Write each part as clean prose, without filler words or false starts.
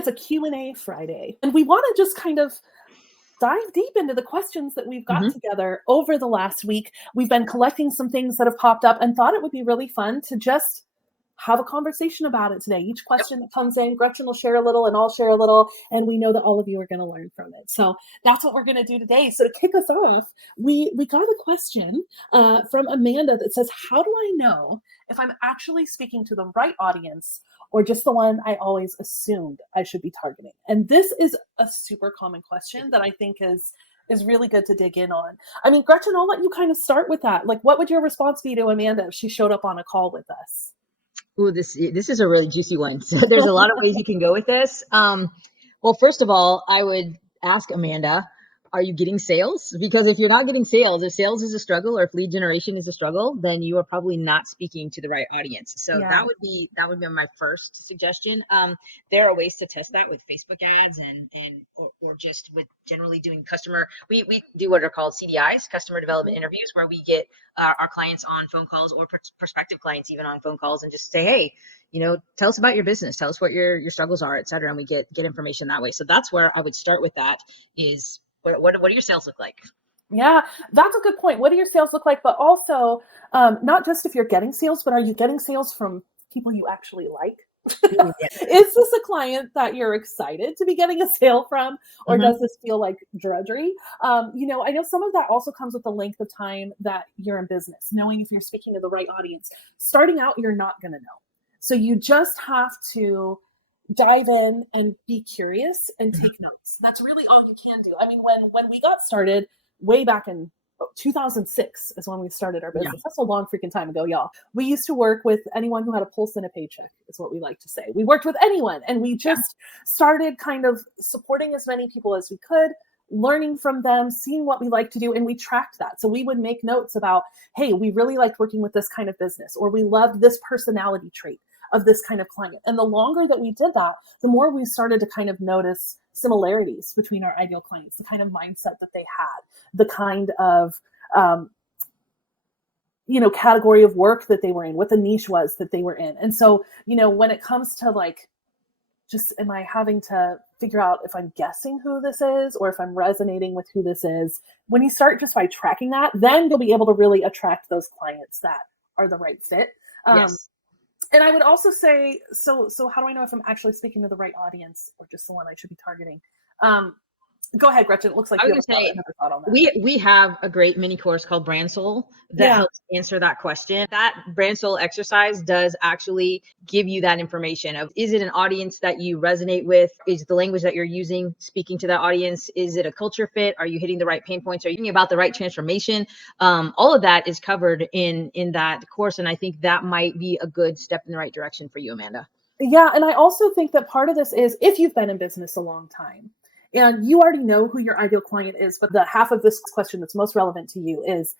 It's a Q&A Friday, and we want to just kind of dive deep into the questions that we've got together over the last week. We've been collecting some things that have popped up and thought it would be really fun to just have a conversation about it today. Each question that comes in, Gretchen will share a little and I'll share a little, and we know that all of you are going to learn from it. So that's what we're going to do today. So to kick us off, we got a question from Amanda that says, how do I know if I'm actually speaking to the right audience or just the one I always assumed I should be targeting? And this is a super common question that I think is really good to dig in on. I mean, Gretchen, I'll let you kind of start with that. Like, what would your response be to Amanda if she showed up on a call with us? Oh, this is a really juicy one. So there's a lot of ways you can go with this. Well, first of all, I would ask Amanda, are you getting sales? Because if you're not getting sales, if sales is a struggle or if lead generation is a struggle, then you are probably not speaking to the right audience. So that would be my first suggestion. There are ways to test that with Facebook ads or just with generally doing we do what are called CDIs, customer development interviews, where we get our clients on phone calls or prospective clients even on phone calls and just say, hey, tell us about your business, tell us what your struggles are, et cetera. And we get information that way. So that's where I would start with that is, what do your sales look like? Yeah, that's a good point. What do your sales look like? But also, not just if you're getting sales, but are you getting sales from people you actually like? Is this a client that you're excited to be getting a sale from, or does this feel like drudgery? I know some of that also comes with the length of time that you're in business, knowing if you're speaking to the right audience. Starting out, you're not going to know. So you just have to dive in and be curious and take notes. That's really all you can do. I mean, when we got started way back in 2006 is when we started our business. That's a long freaking time ago, y'all. We used to work with anyone who had a pulse and a paycheck, is what we like to say. We worked with anyone, and we just started kind of supporting as many people as we could, learning from them, seeing what we like to do, and we tracked that. So we would make notes about, hey, we really liked working with this kind of business, or we loved this personality trait of this kind of client. And the longer that we did that, the more we started to kind of notice similarities between our ideal clients, the kind of mindset that they had, the kind of, category of work that they were in, what the niche was that they were in. And so, when it comes to like, just am I having to figure out if I'm guessing who this is or if I'm resonating with who this is? When you start just by tracking that, then you'll be able to really attract those clients that are the right fit. And I would also say, so how do I know if I'm actually speaking to the right audience or just the one I should be targeting? Go ahead, Gretchen. It looks like you have another thought on that. We have a great mini course called Brand Soul that helps answer that question. That Brand Soul exercise does actually give you that information of, is it an audience that you resonate with? Is the language that you're using speaking to that audience? Is it a culture fit? Are you hitting the right pain points? Are you thinking about the right transformation? All of that is covered in that course. And I think that might be a good step in the right direction for you, Amanda. Yeah. And I also think that part of this is if you've been in business a long time, and you already know who your ideal client is, but the half of this question that's most relevant to you is,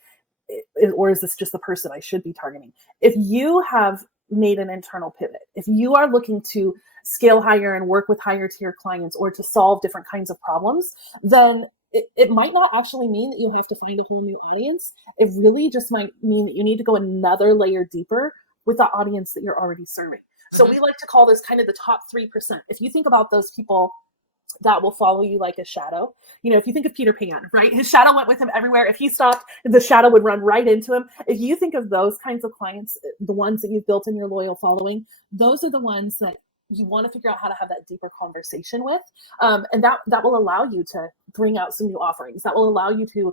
or is this just the person I should be targeting? If you have made an internal pivot, if you are looking to scale higher and work with higher tier clients or to solve different kinds of problems, then it might not actually mean that you have to find a whole new audience. It really just might mean that you need to go another layer deeper with the audience that you're already serving. So we like to call this kind of the top 3%. If you think about those people that will follow you like a shadow. If you think of Peter Pan, right? His shadow went with him everywhere. If he stopped, the shadow would run right into him. If you think of those kinds of clients, the ones that you've built in your loyal following, those are the ones that you want to figure out how to have that deeper conversation with. And that will allow you to bring out some new offerings. That will allow you to,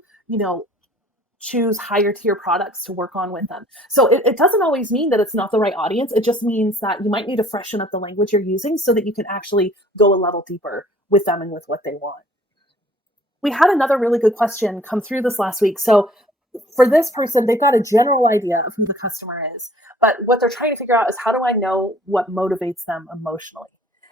choose higher tier products to work on with them. So it doesn't always mean that it's not the right audience. It just means that you might need to freshen up the language you're using so that you can actually go a level deeper with them and with what they want. We had another really good question come through this last week. So for this person, they've got a general idea of who the customer is, but what they're trying to figure out is, how do I know what motivates them emotionally?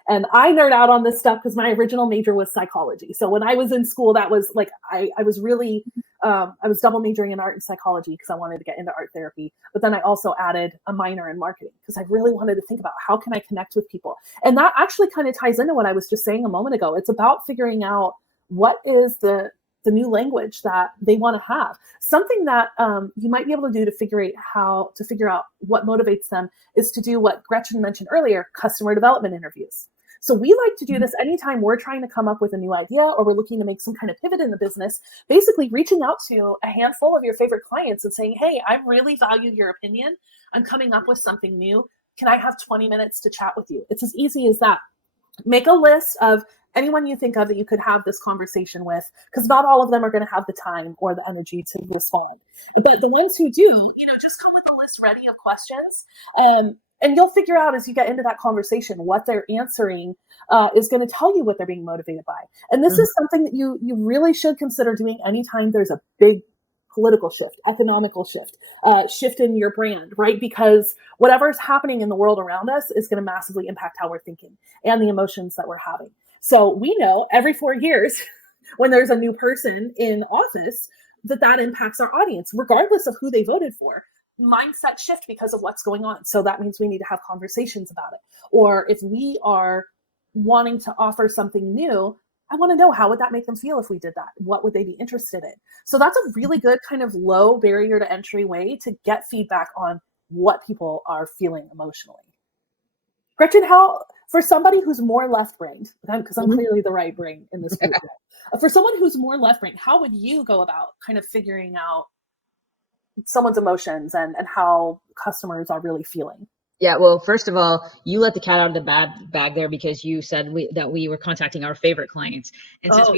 And I nerd out on this stuff because my original major was psychology. So when I was in school, that was like, I was really, I was double majoring in art and psychology because I wanted to get into art therapy. But then I also added a minor in marketing because I really wanted to think about how can I connect with people. And that actually kind of ties into what I was just saying a moment ago. It's about figuring out what is the new language that they want to have. Something that you might be able to do to figure out what motivates them is to do what Gretchen mentioned earlier, customer development interviews. So we like to do this anytime we're trying to come up with a new idea or we're looking to make some kind of pivot in the business, basically reaching out to a handful of your favorite clients and saying, hey, I really value your opinion. I'm coming up with something new. Can I have 20 minutes to chat with you? It's as easy as that. Make a list of anyone you think of that you could have this conversation with, because not all of them are going to have the time or the energy to respond. But the ones who do, just come with a list ready of questions. And you'll figure out as you get into that conversation what they're answering is going to tell you what they're being motivated by. And this is something that you really should consider doing anytime there's a big political shift, economical shift, shift in your brand, right? Because whatever's happening in the world around us is going to massively impact how we're thinking and the emotions that we're having. So we know every 4 years when there's a new person in office that impacts our audience, regardless of who they voted for. Mindset shift because of what's going on. So that means we need to have conversations about it. Or if we are wanting to offer something new, I want to know, how would that make them feel if we did that? What would they be interested in? So that's a really good kind of low barrier to entry way to get feedback on what people are feeling emotionally. Gretchen, how, for somebody who's more left-brained, because I'm clearly the right brain in this group, for someone who's more left-brained, how would you go about kind of figuring out someone's emotions and how customers are really feeling? Yeah, well, first of all, you let the cat out of the bag there, because you said that we were contacting our favorite clients. And since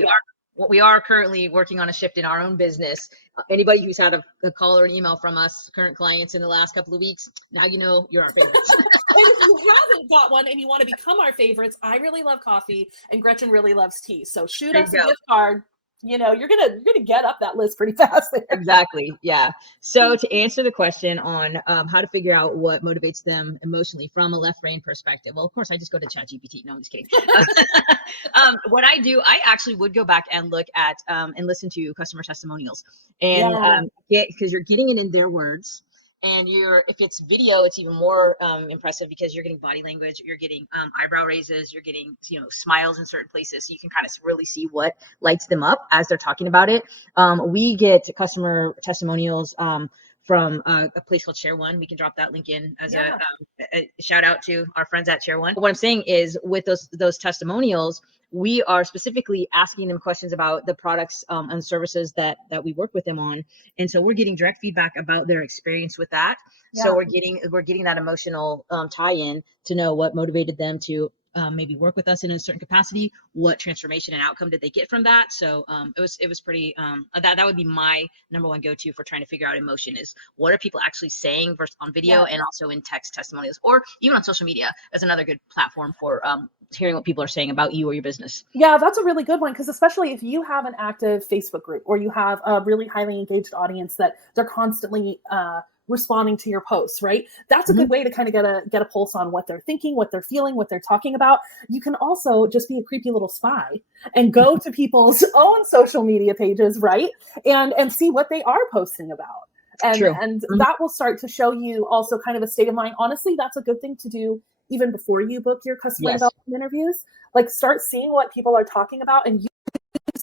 we are currently working on a shift in our own business, anybody who's had a call or an email from us, current clients in the last couple of weeks, now you know you're our favorites. And if you haven't got one and you want to become our favorites, I really love coffee and Gretchen really loves tea. So shoot us a gift card. You're gonna get up that list pretty fast there. Exactly. Yeah. So to answer the question on how to figure out what motivates them emotionally from a left brain perspective, well, of course, I just go to ChatGPT. No, I'm just kidding. What I do, I actually would go back and look at and listen to customer testimonials, and because you're getting it in their words. And if it's video, it's even more impressive, because you're getting body language, you're getting eyebrow raises, you're getting smiles in certain places, so you can kind of really see what lights them up as they're talking about it. We get customer testimonials from a place called Share One. We can drop that link in as a shout out to our friends at Share One. What I'm saying is, with those testimonials, we are specifically asking them questions about the products and services that we work with them on. And so we're getting direct feedback about their experience with that. Yeah. So we're getting that emotional tie-in to know what motivated them to maybe work with us in a certain capacity. What transformation and outcome did they get from that? So it was pretty, that would be my number one go-to for trying to figure out emotion, is what are people actually saying versus on video and also in text testimonials, or even on social media as another good platform for hearing what people are saying about you or your business. Yeah, that's a really good one, because especially if you have an active Facebook group or you have a really highly engaged audience that they're constantly responding to your posts, right? That's a good way to kind of get a pulse on what they're thinking, what they're feeling, what they're talking about. You can also just be a creepy little spy and go to people's own social media pages, right? And see what they are posting about. And that will start to show you also kind of a state of mind. Honestly, that's a good thing to do even before you book your customer development interviews. Like, start seeing what people are talking about and use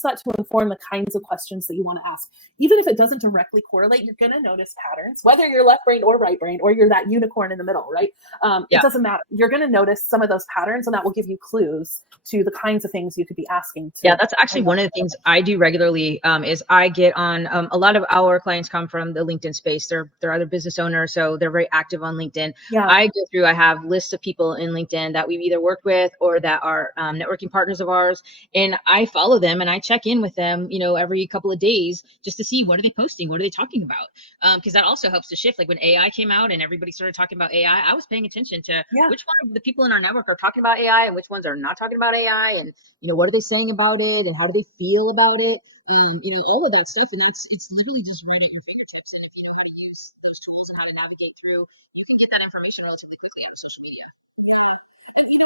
that to inform the kinds of questions that you want to ask. Even if it doesn't directly correlate, you're going to notice patterns, whether you're left-brained or right-brained, or you're that unicorn in the middle, right? It doesn't matter. You're going to notice some of those patterns, and that will give you clues to the kinds of things you could be asking. Yeah, that's actually one of the things I do regularly, is I get on, a lot of our clients come from the LinkedIn space. They're other business owners, so they're very active on LinkedIn. Yeah. I have lists of people in LinkedIn that we've either worked with or that are networking partners of ours, and I follow them and I check in with them, every couple of days, just to see what are they posting, what are they talking about, because that also helps to shift. Like when AI came out and everybody started talking about AI, I was paying attention to which one of the people in our network are talking about AI and which ones are not talking about AI, and what are they saying about it and how do they feel about it, and all of that stuff. And it's literally just running your fingertips. And if you know how to use those tools and how to navigate through, you can get that information relatively quickly on social media. And I think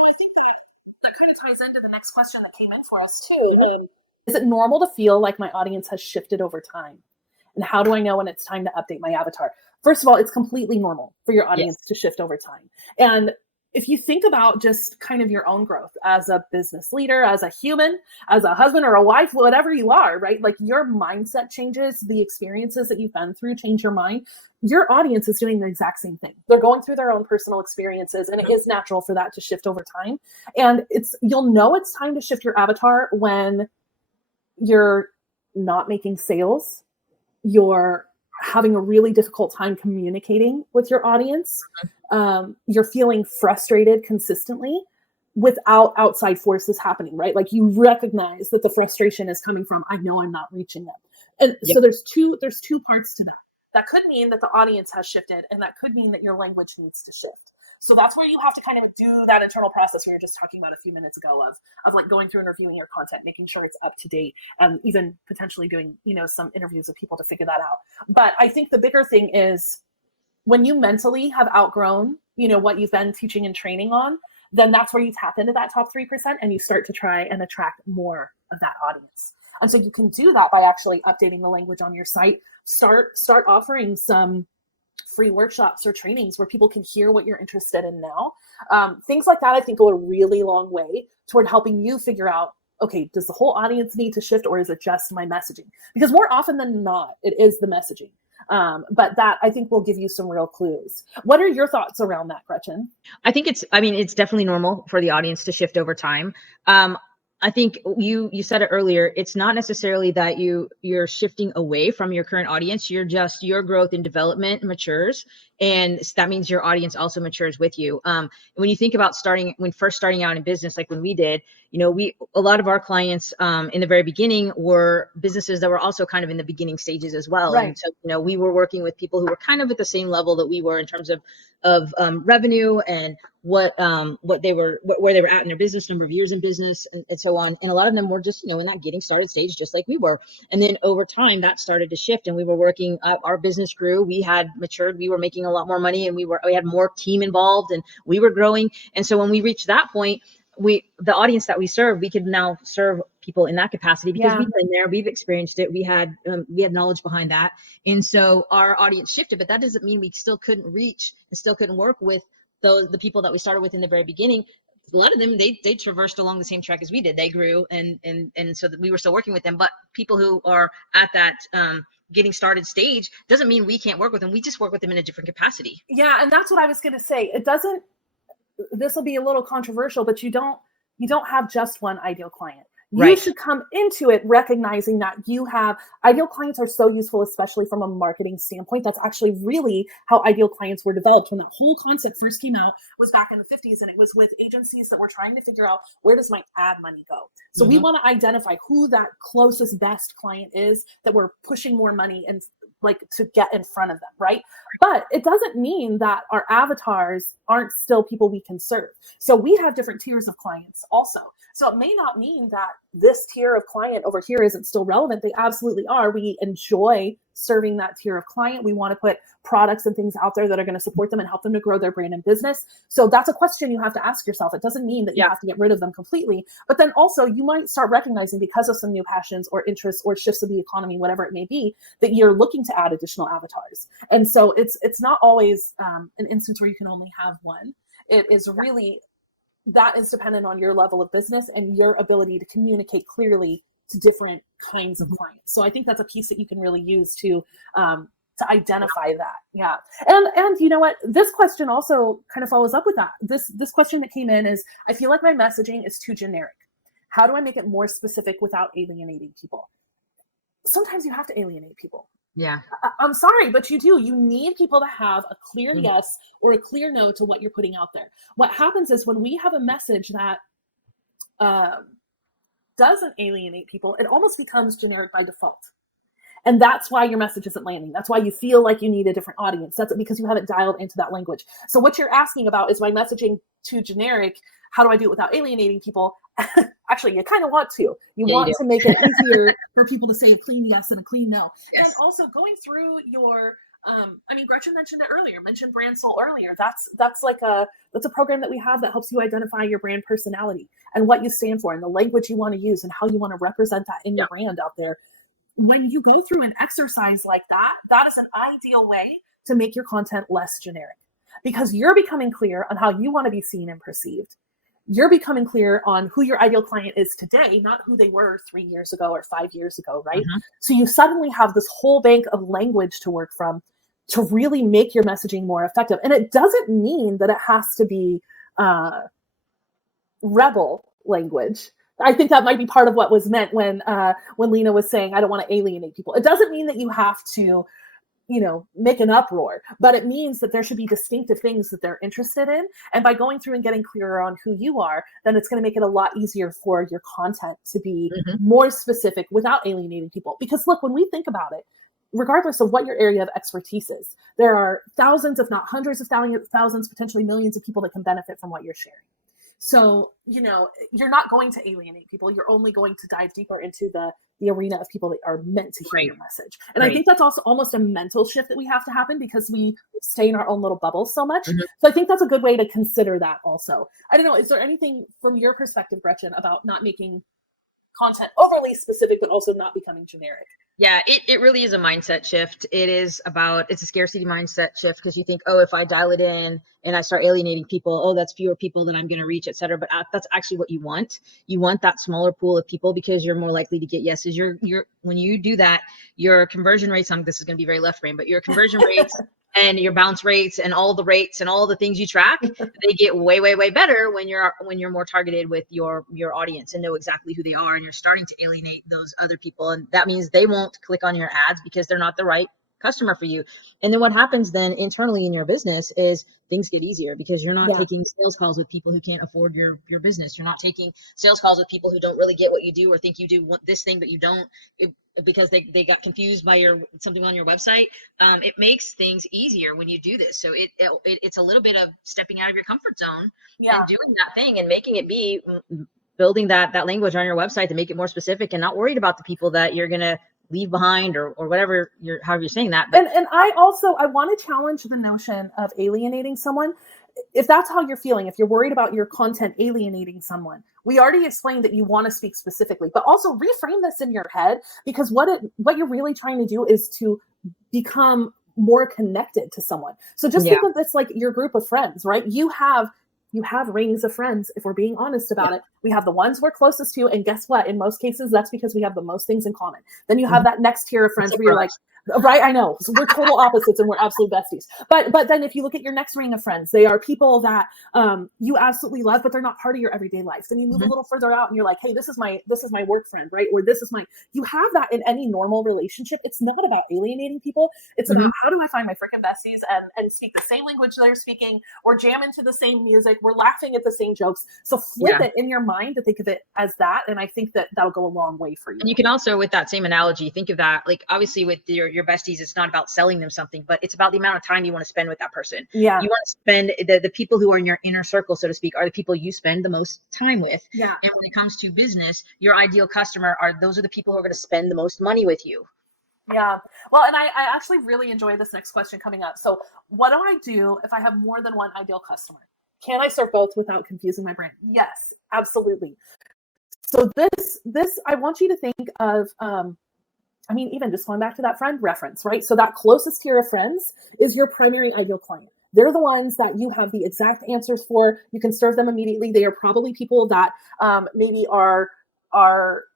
that kind of ties into the next question that came in for us too. Is it normal to feel like my audience has shifted over time? And how do I know when it's time to update my avatar? First of all, it's completely normal for your audience to shift over time. And if you think about just kind of your own growth as a business leader, as a human, as a husband or a wife, whatever you are, right? Like your mindset changes, the experiences that you've been through change your mind. Your audience is doing the exact same thing. They're going through their own personal experiences, and it is natural for that to shift over time. And you'll know it's time to shift your avatar when you're not making sales, you're having a really difficult time communicating with your audience, you're feeling frustrated consistently without outside forces happening, right? Like you recognize that the frustration is coming from, I know I'm not reaching them. And so there's two parts to that. That could mean that the audience has shifted, and that could mean that your language needs to shift. So that's where you have to kind of do that internal process we were just talking about a few minutes ago of like going through and reviewing your content, making sure it's up to date, even potentially doing, some interviews with people to figure that out. But I think the bigger thing is when you mentally have outgrown, what you've been teaching and training on, then that's where you tap into that top 3% and you start to try and attract more of that audience. And so you can do that by actually updating the language on your site. Start offering some free workshops or trainings where people can hear what you're interested in now. Things like that, I think, go a really long way toward helping you figure out, okay, does the whole audience need to shift, or is it just my messaging? Because more often than not, it is the messaging. But that, I think, will give you some real clues. What are your thoughts around that, Gretchen? I think it's definitely normal for the audience to shift over time. I think you said it earlier. It's not necessarily that you're shifting away from your current audience. Your growth and development matures, and that means your audience also matures with you. When you think about first starting out in business, like when we did, a lot of our clients in the very beginning were businesses that were also kind of in the beginning stages as well. Right. And so, we were working with people who were kind of at the same level that we were in terms of revenue and where they were at in their business, number of years in business, and so on. And a lot of them were just, in that getting started stage, just like we were. And then over time that started to shift, and we were working, our business grew, we had matured, we were making a lot more money, and we had more team involved, and we were growing. And so when we reached that point, the audience that we serve, we could now serve people in that capacity because we've been there, we've experienced it, we had knowledge behind that. And so our audience shifted, but that doesn't mean we still couldn't reach and still couldn't work with the people that we started with in the very beginning. A lot of them, they traversed along the same track as we did. They grew, and so that we were still working with them. But people who are at that getting started stage, doesn't mean we can't work with them. We just work with them in a different capacity. Yeah, and that's what I was going to say. This will be a little controversial, but you don't have just one ideal client. You should come into it recognizing that you have ideal clients are so useful, especially from a marketing standpoint. That's actually really how ideal clients were developed. When that whole concept first came out was back in the 50s, and it was with agencies that were trying to figure out, where does my ad money go? So we want to identify who that closest best client is that we're pushing more money and like to get in front of them, right? But it doesn't mean that our avatars aren't still people we can serve. So we have different tiers of clients also. So it may not mean that this tier of client over here isn't still relevant. They absolutely are. We enjoy serving that tier of client. We want to put products and things out there that are going to support them and help them to grow their brand and business. So that's a question you have to ask yourself. It doesn't mean that you have to get rid of them completely, but then also you might start recognizing, because of some new passions or interests or shifts of the economy, whatever it may be, that you're looking to add additional avatars. And so it's not always an instance where you can only have one. It is really, that is dependent on your level of business and your ability to communicate clearly to different kinds of clients. So I think that's a piece that you can really use to identify that. Yeah. And you know what? This question also kind of follows up with that. This question that came in is, I feel like my messaging is too generic. How do I make it more specific without alienating people? Sometimes you have to alienate people. Yeah. I'm sorry, but you do. You need people to have a clear yes or a clear no to what you're putting out there. What happens is when we have a message that doesn't alienate people, it almost becomes generic by default. And that's why your message isn't landing. That's why you feel like you need a different audience. That's because you haven't dialed into that language. So what you're asking about is, my messaging too generic? How do I do it without alienating people? Actually, you kind of want to. You want to make it easier for people to say a clean yes and a clean no. Yes. And also going through your, Gretchen mentioned it earlier, mentioned Brand Soul earlier. That's a program that we have that helps you identify your brand personality and what you stand for and the language you want to use and how you want to represent that in your brand out there. When you go through an exercise like that, that is an ideal way to make your content less generic. because you're becoming clear on how you want to be seen and perceived. You're becoming clear on who your ideal client is today, not who they were 3 years ago or 5 years ago, right? So you suddenly have this whole bank of language to work from to really make your messaging more effective. And it doesn't mean that it has to be rebel language. I think that might be part of what was meant when Lena was saying, I don't want to alienate people. It doesn't mean that you have to, make an uproar, but it means that there should be distinctive things that they're interested in. And by going through and getting clearer on who you are, then it's going to make it a lot easier for your content to be more specific without alienating people. Because look, when we think about it, regardless of what your area of expertise is, there are thousands, if not hundreds of thousands, potentially millions of people that can benefit from what you're sharing. So, you're not going to alienate people. You're only going to dive deeper into the arena of people that are meant to hear your message. And I think that's also almost a mental shift that we have to happen because we stay in our own little bubbles so much. So I think that's a good way to consider that also. I don't know. Is there anything from your perspective, Gretchen, about not making content overly specific, but also not becoming generic? Yeah, it really is a mindset shift. It's a scarcity mindset shift because you think, oh, if I dial it in and I start alienating people, oh, that's fewer people that I'm going to reach, et cetera. But that's actually what you want. You want that smaller pool of people because you're more likely to get yeses. When you do that, your conversion rates, this is going to be very left brain, but your conversion rates and your bounce rates and all the rates and all the things you track, they get way, way, way better when you're more targeted with your audience and know exactly who they are, and you're starting to alienate those other people. And that means they won't click on your ads because they're not the right customer for you. And then what happens then internally in your business is things get easier because you're not taking sales calls with people who can't afford your business. You're not taking sales calls with people who don't really get what you do or think you do want this thing, but you don't, because they got confused by something on your website. It makes things easier when you do this. So it's a little bit of stepping out of your comfort zone and doing that thing and making it be building that language on your website to make it more specific and not worried about the people that you're going to leave behind or whatever however you're saying that. But, and I want to challenge the notion of alienating someone. If that's how you're feeling, if you're worried about your content alienating someone, we already explained that you want to speak specifically, but also reframe this in your head, because what you're really trying to do is to become more connected to someone. So just think of this like your group of friends, right? You have rings of friends, if we're being honest about it. We have the ones we're closest to, and guess what? In most cases, that's because we have the most things in common. Then you have that next tier of friends where you're like, right, I know. So we're total opposites and we're absolute besties. But then if you look at your next ring of friends, they are people that you absolutely love, but they're not part of your everyday life. Then you move a little further out and you're like, hey, this is my work friend, right? Or you have that in any normal relationship. It's not about alienating people. It's about how do I find my freaking besties and speak the same language they're speaking, or jam into the same music. We're laughing at the same jokes. So flip it in your mind to think of it as that. And I think that'll go a long way for you. And you can also, with that same analogy, think of that, like obviously with your besties, it's not about selling them something, but it's about the amount of time you want to spend with that person. Yeah. You want to spend the people who are in your inner circle, so to speak, are the people you spend the most time with. Yeah. And when it comes to business, your ideal customer those are the people who are going to spend the most money with you. Yeah. Well, and I actually really enjoy this next question coming up. So what do I do if I have more than one ideal customer? Can I serve both without confusing my brand? Yes, absolutely. So this I want you to think of, even just going back to that friend reference, right? So that closest tier of friends is your primary ideal client. They're the ones that you have the exact answers for. You can serve them immediately. They are probably people that maybe are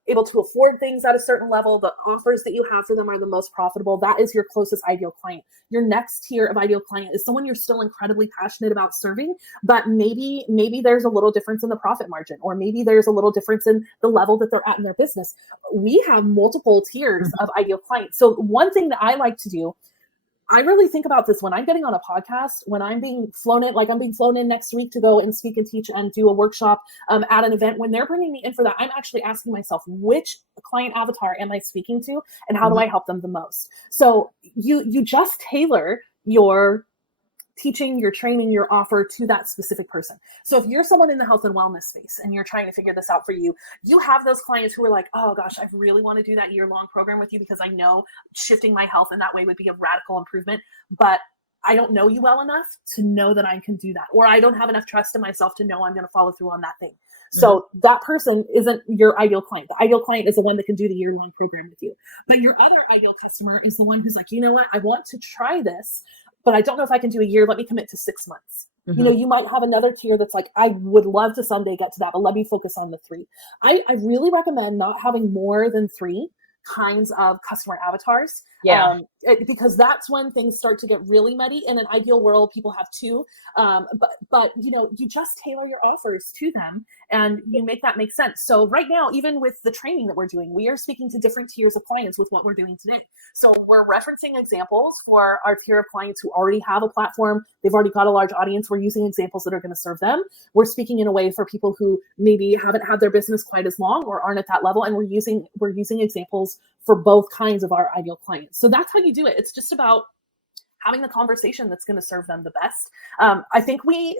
able to afford things at a certain level. The offers that you have for them are the most profitable. That is your closest ideal client. Your next tier of ideal client is someone you're still incredibly passionate about serving, but maybe there's a little difference in the profit margin, or maybe there's a little difference in the level that they're at in their business. We have multiple tiers of ideal clients. So one thing that I like to do, I really think about this when I'm getting on a podcast, when I'm being flown in, like I'm being flown in next week to go and speak and teach and do a workshop at an event. When they're bringing me in for that, I'm actually asking myself, which client avatar am I speaking to, and how do I help them the most? So you just tailor your teaching, your training, your offer to that specific person. So if you're someone in the health and wellness space and you're trying to figure this out for you, you have those clients who are like, oh gosh, I really want to do that year-long program with you because I know shifting my health in that way would be a radical improvement, but I don't know you well enough to know that I can do that. Or I don't have enough trust in myself to know I'm going to follow through on that thing. So that person isn't your ideal client. The ideal client is the one that can do the year-long program with you. But your other ideal customer is the one who's like, you know what? I want to try this. but I don't know if I can do a year. Let me commit to 6 months. You might have another tier that's like, I would love to someday get to that, but let me focus on the 3. I really recommend not having more than 3 kinds of customer avatars. Because that's when things start to get really muddy. In an ideal world, people have 2, but you just tailor your offers to them and you make that make sense. So right now, even with the training that we're doing, we are speaking to different tiers of clients with what we're doing today. So we're referencing examples for our tier of clients who already have a platform. They've already got a large audience. We're using examples that are going to serve them. We're speaking in a way for people who maybe haven't had their business quite as long or aren't at that level. And we're using examples for both kinds of our ideal clients. So that's how you do it. It's just about having the conversation that's going to serve them the best. I think we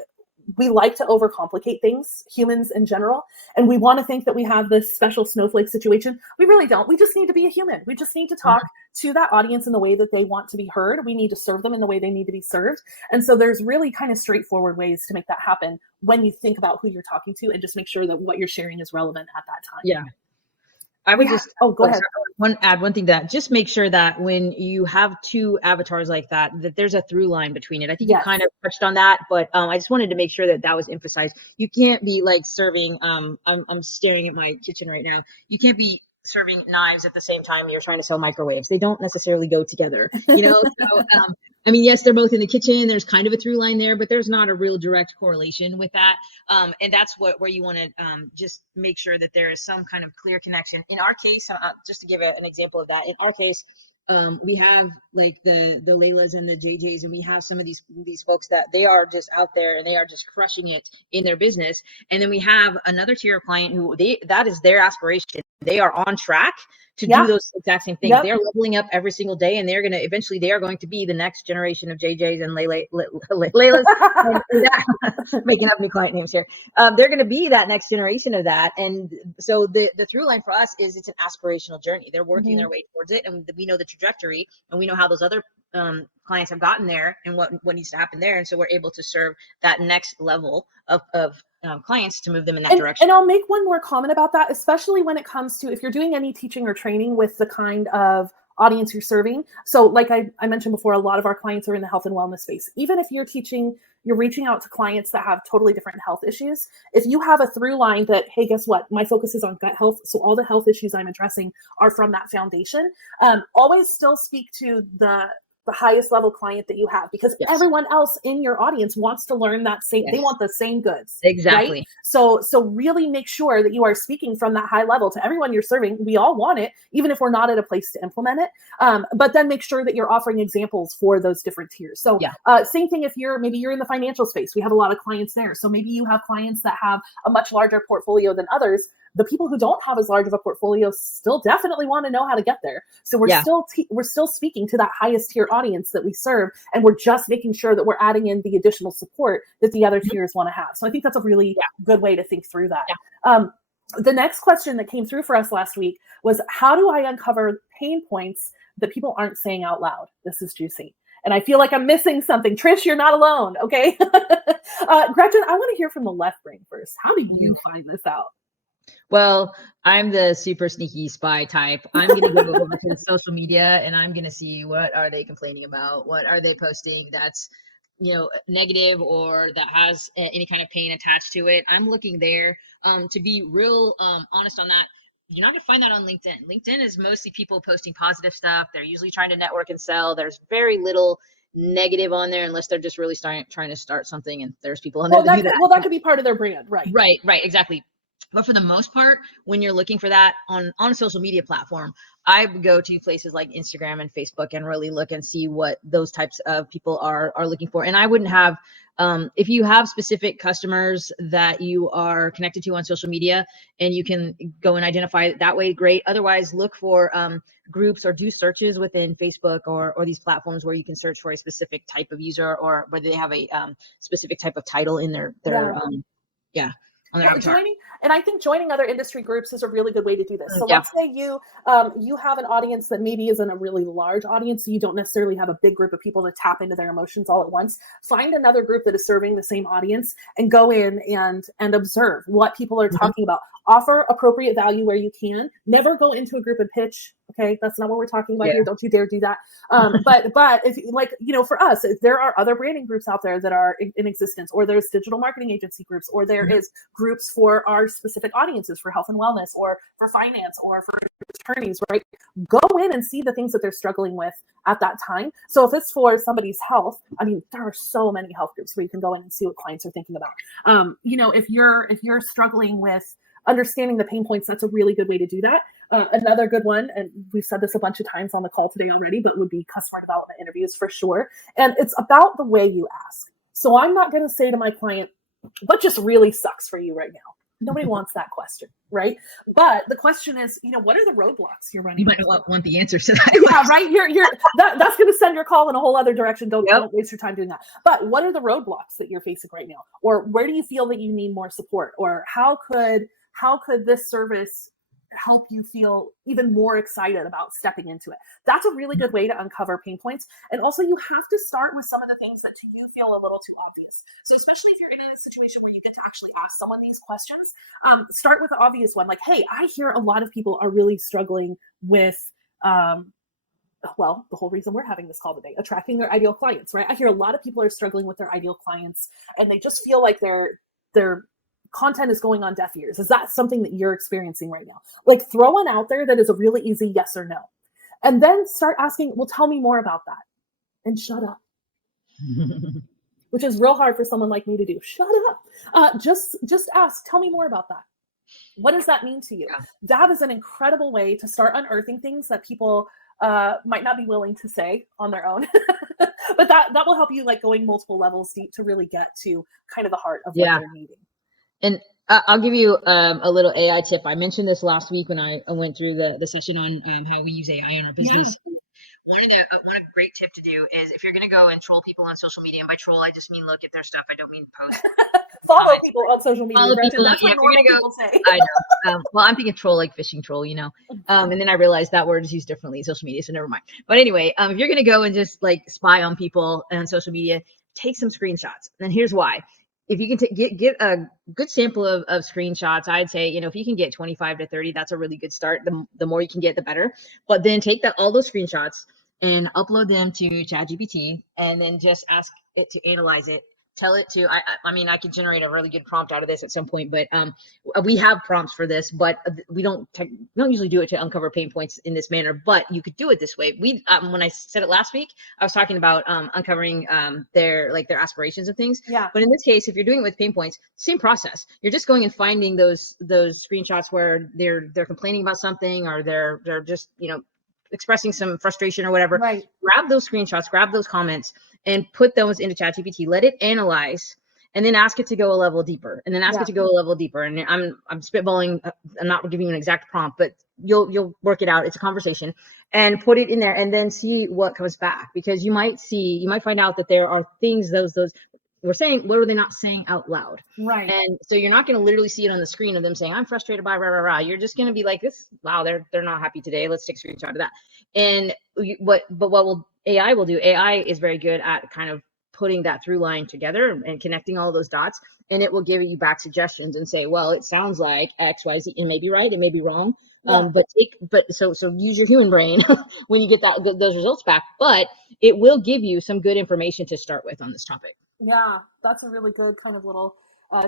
like to overcomplicate things, humans in general, and we want to think that we have this special snowflake situation. We really don't. We just need to be a human. We just need to talk to that audience in the way that they want to be heard. We need to serve them in the way they need to be served. And so there's really kind of straightforward ways to make that happen when you think about who you're talking to and just make sure that what you're sharing is relevant at that time. Yeah. I would go ahead. Add one thing, that just make sure that when you have 2 avatars like that there's a through line between it. I think you kind of touched on that, but I just wanted to make sure that was emphasized. You can't be like serving, I'm staring at my kitchen right now. You can't be serving knives at the same time you're trying to sell microwaves. They don't necessarily go together, So, I mean, yes, they're both in the kitchen. There's kind of a through line there, but there's not a real direct correlation with that. And that's where you want to just make sure that there is some kind of clear connection. In our case, just to give an example of that, in our case, we have like the Laylas and the JJs, and we have some of these folks that they are just out there and they are just crushing it in their business. And then we have another tier of client who that is their aspiration. They are on track to do those exact same things. They're leveling up every single day, and eventually they are going to be the next generation of JJs and Laylas. Making up new client names here. They're going to be that next generation of that. And so the through line for us is it's an aspirational journey. They're working their way towards it, and we know the trajectory, and we know how those other clients have gotten there and what needs to happen there. And so we're able to serve that next level of clients to move them in that direction. And I'll make one more comment about that, especially when it comes to if you're doing any teaching or training with the kind of audience you're serving. So like I mentioned before, a lot of our clients are in the health and wellness space. Even if you're reaching out to clients that have totally different health issues. If you have a through line that, hey, guess what? My focus is on gut health. So all the health issues I'm addressing are from that foundation. Always still speak to the highest level client that you have, because everyone else in your audience wants to learn that same, they want the same goods. Exactly. Right? So really make sure that you are speaking from that high level to everyone you're serving. We all want it, even if we're not at a place to implement it. But then make sure that you're offering examples for those different tiers. So same thing if maybe you're in the financial space. We have a lot of clients there. So maybe you have clients that have a much larger portfolio than others. The people who don't have as large of a portfolio still definitely want to know how to get there. So we're still speaking to that highest tier audience that we serve, and we're just making sure that we're adding in the additional support that the other tiers want to have. So I think that's a really good way to think through that. The next question that came through for us last week was, how do I uncover pain points that people aren't saying out loud? This is juicy. And I feel like I'm missing something. Trish, you're not alone. Okay. Gretchen, I want to hear from the left brain first. How do you find this out? Well, I'm the super sneaky spy type. I'm going to go over to social media and I'm going to see what are they complaining about? What are they posting that's, negative or that has any kind of pain attached to it? I'm looking there to be real honest on that. You're not going to find that on LinkedIn. LinkedIn is mostly people posting positive stuff. They're usually trying to network and sell. There's very little negative on there unless they're just really trying to start something, and there's people on there that do that. Well, that could be part of their brand, right? Right, exactly. But for the most part, when you're looking for that on a social media platform, I go to places like Instagram and Facebook and really look and see what those types of people are looking for. And I wouldn't have, if you have specific customers that you are connected to on social media and you can go and identify it that way, great. Otherwise, look for groups or do searches within Facebook or these platforms where you can search for a specific type of user or whether they have a specific type of title in their And I think joining other industry groups is a really good way to do this. So let's say you have an audience that maybe isn't a really large audience, so you don't necessarily have a big group of people to tap into their emotions all at once. Find another group that is serving the same audience and go in and observe what people are talking about. offer appropriate value where you can. Never go into a group and pitch. Okay, that's not what we're talking about here. Don't you dare do that. But if like, for us, if there are other branding groups out there that are in existence, or there's digital marketing agency groups, or there is groups for our specific audiences for health and wellness, or for finance, or for attorneys, right? Go in and see the things that they're struggling with at that time. So if it's for somebody's health, I mean, there are so many health groups where you can go in and see what clients are thinking about. If you're struggling with understanding the pain points, that's a really good way to do that. Another good one, and we've said this a bunch of times on the call today already, but would be customer development interviews for sure. And it's about the way you ask. So I'm not going to say to my client, what just really sucks for you right now? Nobody wants that question, right? But the question is, what are the roadblocks you're running? You might not want the answers to that. Yeah, right. That's going to send your call in a whole other direction. Don't waste your time doing that. But what are the roadblocks that you're facing right now? Or where do you feel that you need more support? Or how could this service help you feel even more excited about stepping into it? That's a really good way to uncover pain points. And also, you have to start with some of the things that to you feel a little too obvious. So especially if you're in a situation where you get to actually ask someone these questions, start with the obvious one. Like, hey, I hear a lot of people are really struggling with, the whole reason we're having this call today, attracting their ideal clients, right? I hear a lot of people are struggling with their ideal clients, and they just feel like their content is going on deaf ears. Is that something that you're experiencing right now? Like, throw one out there that is a really easy yes or no. And then start asking, well, tell me more about that. And shut up. Which is real hard for someone like me to do. Shut up. Just ask, tell me more about that. What does that mean to you? Yeah. That is an incredible way to start unearthing things that people might not be willing to say on their own. But that will help you, like, going multiple levels deep to really get to kind of the heart of what they're needing. And I'll give you a little AI tip. I mentioned this last week when I went through the session on how we use AI in our business. Yeah. One great tip to do is, if you're going to go and troll people on social media, and by troll, I just mean look at their stuff. I don't mean post. Follow people on social media. Follow people. That's what normal people say. I know. Well, I'm thinking troll like fishing troll, and then I realized that word is used differently in social media, so never mind. But anyway, if you're going to go and just like spy on people on social media, take some screenshots. And here's why. If you can get a good sample of screenshots, I'd say, if you can get 25 to 30, that's a really good start. The more you can get, the better. But then take all those screenshots and upload them to ChatGPT, and then just ask it to analyze it. Tell it to, I could generate a really good prompt out of this at some point, but we have prompts for this, but we don't usually do it to uncover pain points in this manner, but you could do it this way. When I said it last week, I was talking about uncovering their aspirations and things. Yeah. But in this case, if you're doing it with pain points, same process. You're just going and finding those screenshots where they're complaining about something, or they're just, expressing some frustration or whatever. Right. Grab those screenshots, grab those comments, and put those into ChatGPT. Let it analyze, and then ask it to go a level deeper, and then ask it to go a level deeper. And I'm spitballing. I'm not giving you an exact prompt, but you'll work it out. It's a conversation, and put it in there, and then see what comes back, because you might find out that there are things those we're saying, what are they not saying out loud? Right. And so you're not going to literally see it on the screen of them saying, I'm frustrated by rah, rah, rah. You're just going to be like, wow, they're not happy today. Let's take a screenshot of that. And what AI will do, AI is very good at kind of putting that through line together and connecting all those dots. And it will give you back suggestions and say, well, it sounds like X, Y, Z. It may be right. It may be wrong. Yeah. So use your human brain when you get those results back, but it will give you some good information to start with on this topic. Yeah, that's a really good kind of little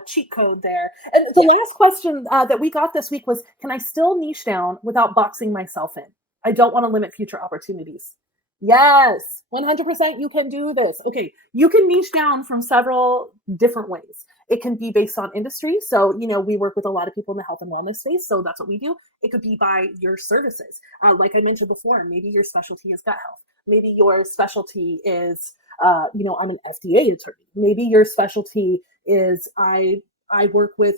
cheat code there. And the last question that we got this week was, can I still niche down without boxing myself in? I don't want to limit future opportunities. Yes, 100% you can do this. Okay, you can niche down from several different ways. It can be based on industry. So, we work with a lot of people in the health and wellness space. So that's what we do. It could be by your services. Like I mentioned before, maybe your specialty is gut health. Maybe your specialty is, I'm an FDA attorney. Maybe your specialty is I work with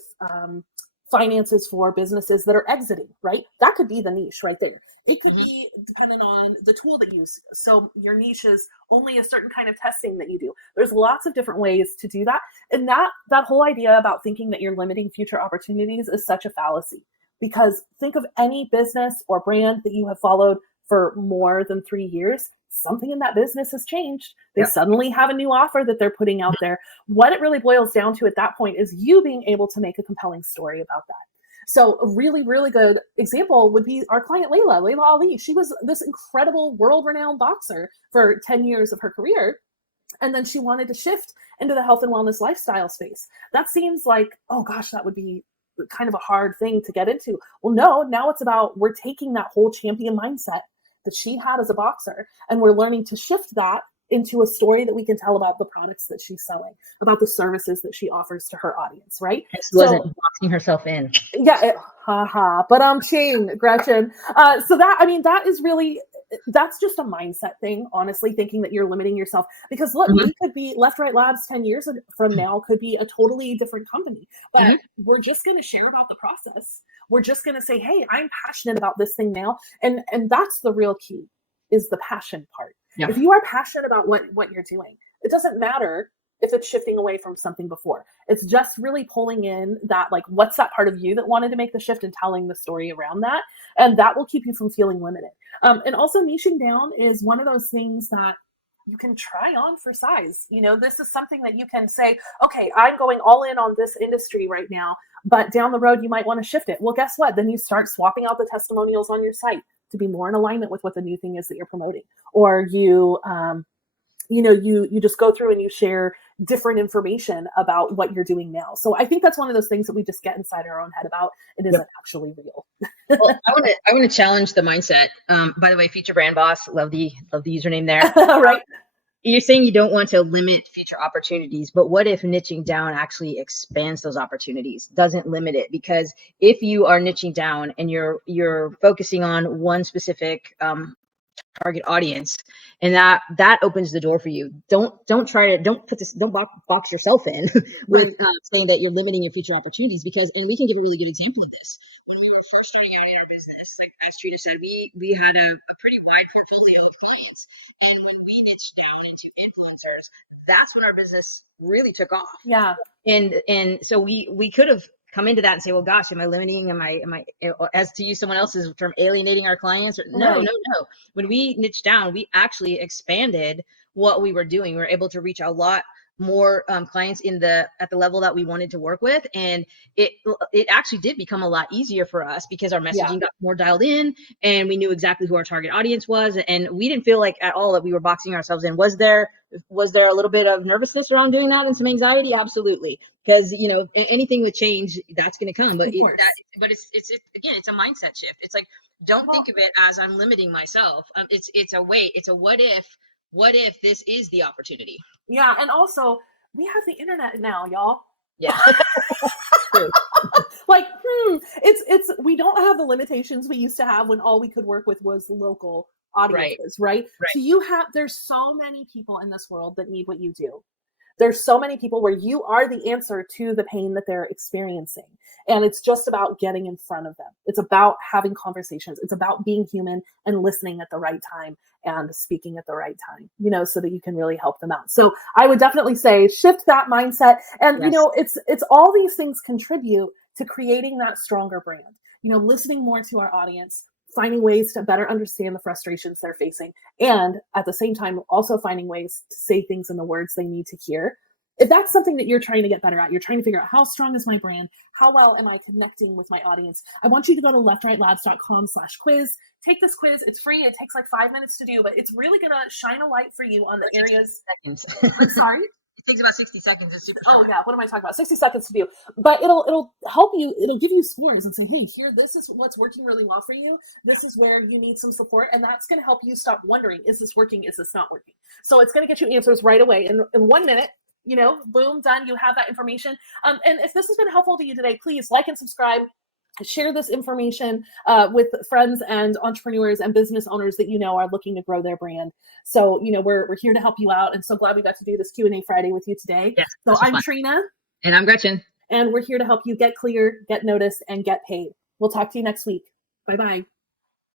finances for businesses that are exiting, right? That could be the niche right there. It could be dependent on the tool that you use. So your niche is only a certain kind of testing that you do. There's lots of different ways to do that. And that whole idea about thinking that you're limiting future opportunities is such a fallacy, because think of any business or brand that you have followed for more than 3 years. Something in that business has changed. They suddenly have a new offer that they're putting out there. What it really boils down to at that point is you being able to make a compelling story about that. So a really, really good example would be our client, Layla Ali. She was this incredible world-renowned boxer for 10 years of her career. And then she wanted to shift into the health and wellness lifestyle space. That seems like, oh gosh, that would be kind of a hard thing to get into. Well, no, now it's about we're taking that whole champion mindset that she had as a boxer, and we're learning to shift that into a story that we can tell about the products that she's selling, about the services that she offers to her audience, right? She wasn't boxing herself in. Yeah, but ching, Gretchen. So that, I mean, that is really, that's just a mindset thing, honestly, thinking that you're limiting yourself. Because look, we could be Left Right Labs 10 years from now, could be a totally different company, but we're just going to share about the process. We're just going to say, hey, I'm passionate about this thing now. And that's the real key, is the passion part. Yeah. If you are passionate about what you're doing, it doesn't matter if it's shifting away from something before. It's just really pulling in that, like, what's that part of you that wanted to make the shift, and telling the story around that. And that will keep you from feeling limited. And also, niching down is one of those things that you can try on for size. You know, this is something that you can say, okay, I'm going all in on this industry right now, but down the road, you might want to shift it. Well, guess what? Then you start swapping out the testimonials on your site to be more in alignment with what the new thing is that you're promoting. Or you just go through and you share different information about what you're doing now. So I think that's one of those things that we just get inside our own head about. It isn't actually real. Well, I want to challenge the mindset. By the way, Future Brand Boss, love the username there. Right. You're saying you don't want to limit future opportunities, but what if niching down actually expands those opportunities, doesn't limit it? Because if you are niching down and you're focusing on one specific target audience, and that opens the door for you. Don't box yourself in with saying that you're limiting your future opportunities, because, and we can give a really good example of this. When we were first starting out in our business, like as Trina said, we had a pretty wide portfolio of clients, and when we niched down into influencers, that's when our business really took off. Yeah. And so we could have come into that and say, well, gosh, am I limiting? Am I, as to use someone else's term, alienating our clients? No. When we niched down, we actually expanded what we were doing. We were able to reach a lot more clients at the level that we wanted to work with, and it actually did become a lot easier for us because our messaging got more dialed in, and we knew exactly who our target audience was, and we didn't feel like at all that we were boxing ourselves in. Was there a little bit of nervousness around doing that and some anxiety? Absolutely, because anything with change, that's going to come, but it's again, it's a mindset shift. It's like, don't think of it as I'm limiting myself. It's a what if this is the opportunity. Yeah, and also we have the internet now, y'all. Yeah. Like, it's we don't have the limitations we used to have when all we could work with was local audiences, right? So there's so many people in this world that need what you do. There's so many people where you are the answer to the pain that they're experiencing. And it's just about getting in front of them. It's about having conversations. It's about being human and listening at the right time and speaking at the right time, so that you can really help them out. So I would definitely say shift that mindset. And, it's all these things contribute to creating that stronger brand, listening more to our audience, finding ways to better understand the frustrations they're facing, and at the same time, also finding ways to say things in the words they need to hear. If that's something that you're trying to get better at, you're trying to figure out how strong is my brand, how well am I connecting with my audience, I want you to go to leftrightlabs.com/quiz. Take this quiz. It's free. It takes like 5 minutes to do, but it's really going to shine a light for you on the areas. Seconds. I'm sorry? It takes about 60 seconds. It's super short. Oh yeah, what am I talking about? 60 seconds to do. But it'll help you. It'll give you scores and say, hey, this is what's working really well for you. This is where you need some support. And that's going to help you stop wondering, is this working? Is this not working? So it's going to get you answers right away. In 1 minute, boom, done. You have that information. And if this has been helpful to you today, please like and subscribe. Share this information with friends and entrepreneurs and business owners that are looking to grow their brand. So, we're here to help you out, and so glad we got to do this Q&A Friday with you today. Yes, so I'm fun. Trina. And I'm Gretchen. And we're here to help you get clear, get noticed, and get paid. We'll talk to you next week. Bye-bye.